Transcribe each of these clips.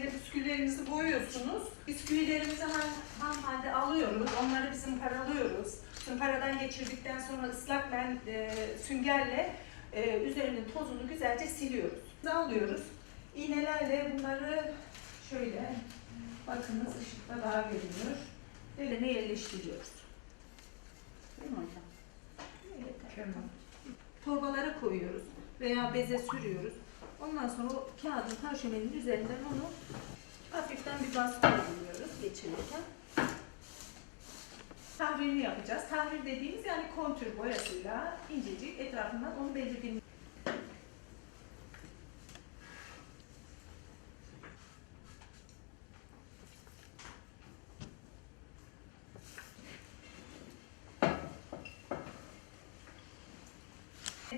kendi bisküvilerinizi boyuyorsunuz. Bisküvilerimizi han, hanımefendi alıyoruz. Onları biz zımparalıyoruz. Zımparadan geçirdikten sonra ıslak men, e, süngerle e, üzerinin tozunu güzelce siliyoruz. Alıyoruz. İğnelerle bunları şöyle bakınız ışıkta daha görünüyor. Böyle yerleştiriyoruz. Değil mi hocam? Torbalara koyuyoruz veya beze sürüyoruz. Ondan sonra o kağıdın parşömenin üzerinden onu hafiften bir baskı uyguluyoruz geçirirken. Tahririni yapacağız. Tahrir dediğimiz yani kontür boyasıyla incecik etrafından onu belirgin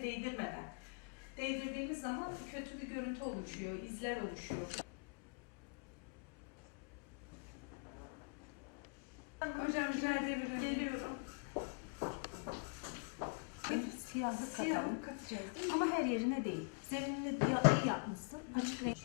değdirmeden. Değdirdiğimiz zaman kötü bir görüntü oluşuyor, izler oluşuyor. Hocam rica edebilirim. Geliyorum. Siyahı Siyah katalım. katacağız. Ama her yerine değil. Zeminini iyi yapmışsın. Açık renk.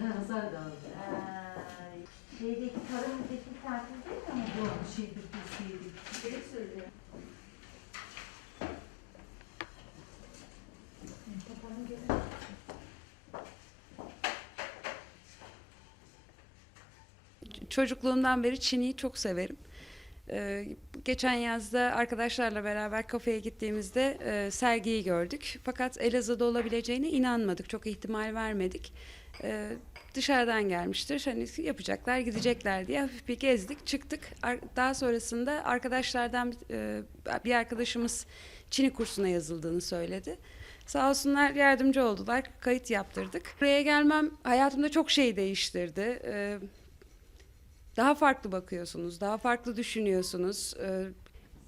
De Nazar dağıldı. eee şeydeki tarımdaki tatil değil mi? Yok bir şey bir şey değil. Şey söylüyor. Çocukluğumdan beri Çin'i çok severim. Ee, geçen yazda arkadaşlarla beraber kafeye gittiğimizde e, sergiyi gördük. Fakat Elazığ'da olabileceğine inanmadık, çok ihtimal vermedik. Ee, dışarıdan gelmiştir, hani yapacaklar, gidecekler diye hafif bir gezdik, çıktık. Daha sonrasında arkadaşlardan e, bir arkadaşımız Çin'i kursuna yazıldığını söyledi. Sağ olsunlar yardımcı oldular, kayıt yaptırdık. Buraya gelmem hayatımda çok şey değiştirdi. Ee, daha farklı bakıyorsunuz, daha farklı düşünüyorsunuz.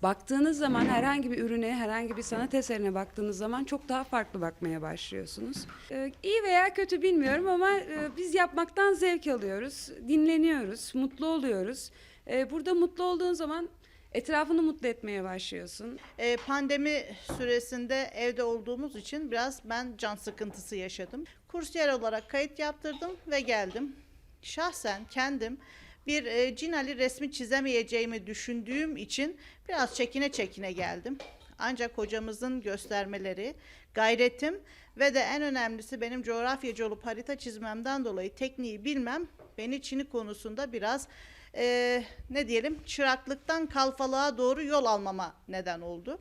Ee, baktığınız zaman herhangi bir ürüne, herhangi bir sanat eserine baktığınız zaman çok daha farklı bakmaya başlıyorsunuz. Ee, iyi veya kötü bilmiyorum ama e, biz yapmaktan zevk alıyoruz, dinleniyoruz, mutlu oluyoruz. Ee, burada mutlu olduğun zaman etrafını mutlu etmeye başlıyorsun. E, pandemi süresinde evde olduğumuz için biraz ben can sıkıntısı yaşadım. Kursiyer olarak kayıt yaptırdım ve geldim. Şahsen kendim bir e, Cinali resmi çizemeyeceğimi düşündüğüm için biraz çekine çekine geldim. Ancak hocamızın göstermeleri, gayretim ve de en önemlisi benim coğrafyacı olup harita çizmemden dolayı tekniği bilmem beni Çin'i konusunda biraz e, ne diyelim çıraklıktan kalfalığa doğru yol almama neden oldu.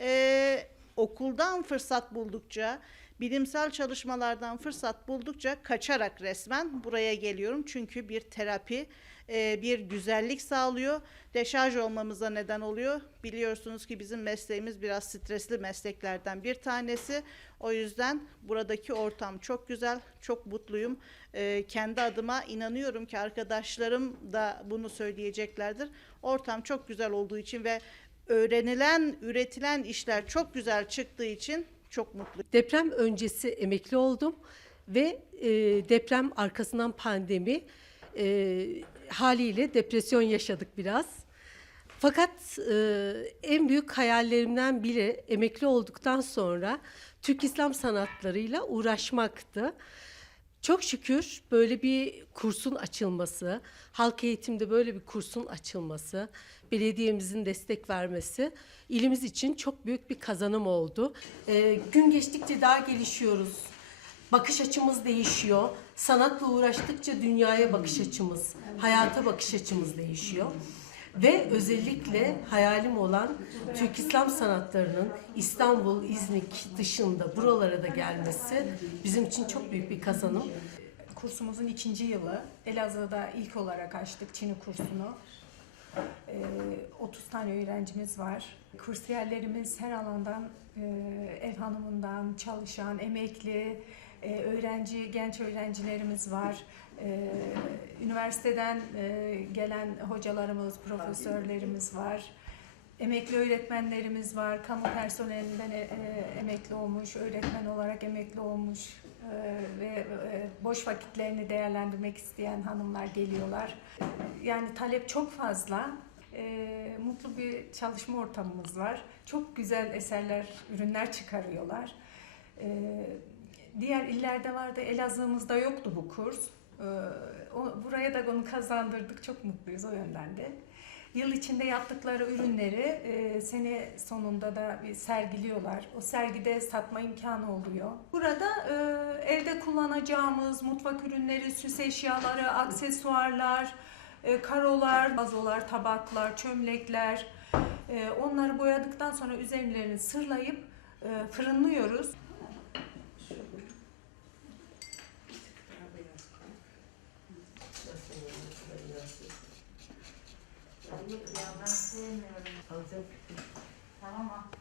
E, okuldan fırsat buldukça, bilimsel çalışmalardan fırsat buldukça kaçarak resmen buraya geliyorum. Çünkü bir terapi, e, bir güzellik sağlıyor, deşarj olmamıza neden oluyor. Biliyorsunuz ki bizim mesleğimiz biraz stresli mesleklerden bir tanesi. O yüzden buradaki ortam çok güzel, çok mutluyum. E, kendi adıma inanıyorum ki arkadaşlarım da bunu söyleyeceklerdir. Ortam çok güzel olduğu için ve öğrenilen, üretilen işler çok güzel çıktığı için çok mutluyum. Deprem öncesi emekli oldum ve e, deprem arkasından pandemi e, haliyle depresyon yaşadık biraz. Fakat e, en büyük hayallerimden biri emekli olduktan sonra Türk İslam sanatlarıyla uğraşmaktı. Çok şükür böyle bir kursun açılması, halk eğitimde böyle bir kursun açılması, belediyemizin destek vermesi ilimiz için çok büyük bir kazanım oldu. Ee, gün geçtikçe daha gelişiyoruz. Bakış açımız değişiyor. Sanatla uğraştıkça dünyaya bakış açımız, hayata bakış açımız değişiyor. Ve özellikle hayalim olan Türk İslam sanatlarının İstanbul, İznik dışında buralara da gelmesi bizim için çok büyük bir kazanım. Kursumuzun ikinci yılı. Elazığ'da ilk olarak açtık Çin'i kursunu. Ee, 30 tane öğrencimiz var. Kursiyerlerimiz her alandan, e, ev hanımından, çalışan, emekli, e, öğrenci, genç öğrencilerimiz var. Ee, üniversiteden e, gelen hocalarımız, profesörlerimiz var. Emekli öğretmenlerimiz var, kamu personelinden e, e, emekli olmuş, öğretmen olarak emekli olmuş e, ve e, boş vakitlerini değerlendirmek isteyen hanımlar geliyorlar. Yani talep çok fazla. E, mutlu bir çalışma ortamımız var. Çok güzel eserler, ürünler çıkarıyorlar. E, diğer illerde vardı, Elazığ'ımızda yoktu bu kurs. E, o, buraya da onu kazandırdık, çok mutluyuz o yönden de. Yıl içinde yaptıkları ürünleri e, sene sonunda da sergiliyorlar. O sergide satma imkanı oluyor. Burada e, evde kullanacağımız mutfak ürünleri, süs eşyaları, aksesuarlar, e, karolar, vazolar, tabaklar, çömlekler. onları boyadıktan sonra üzerlerini sırlayıp fırınlıyoruz. mama.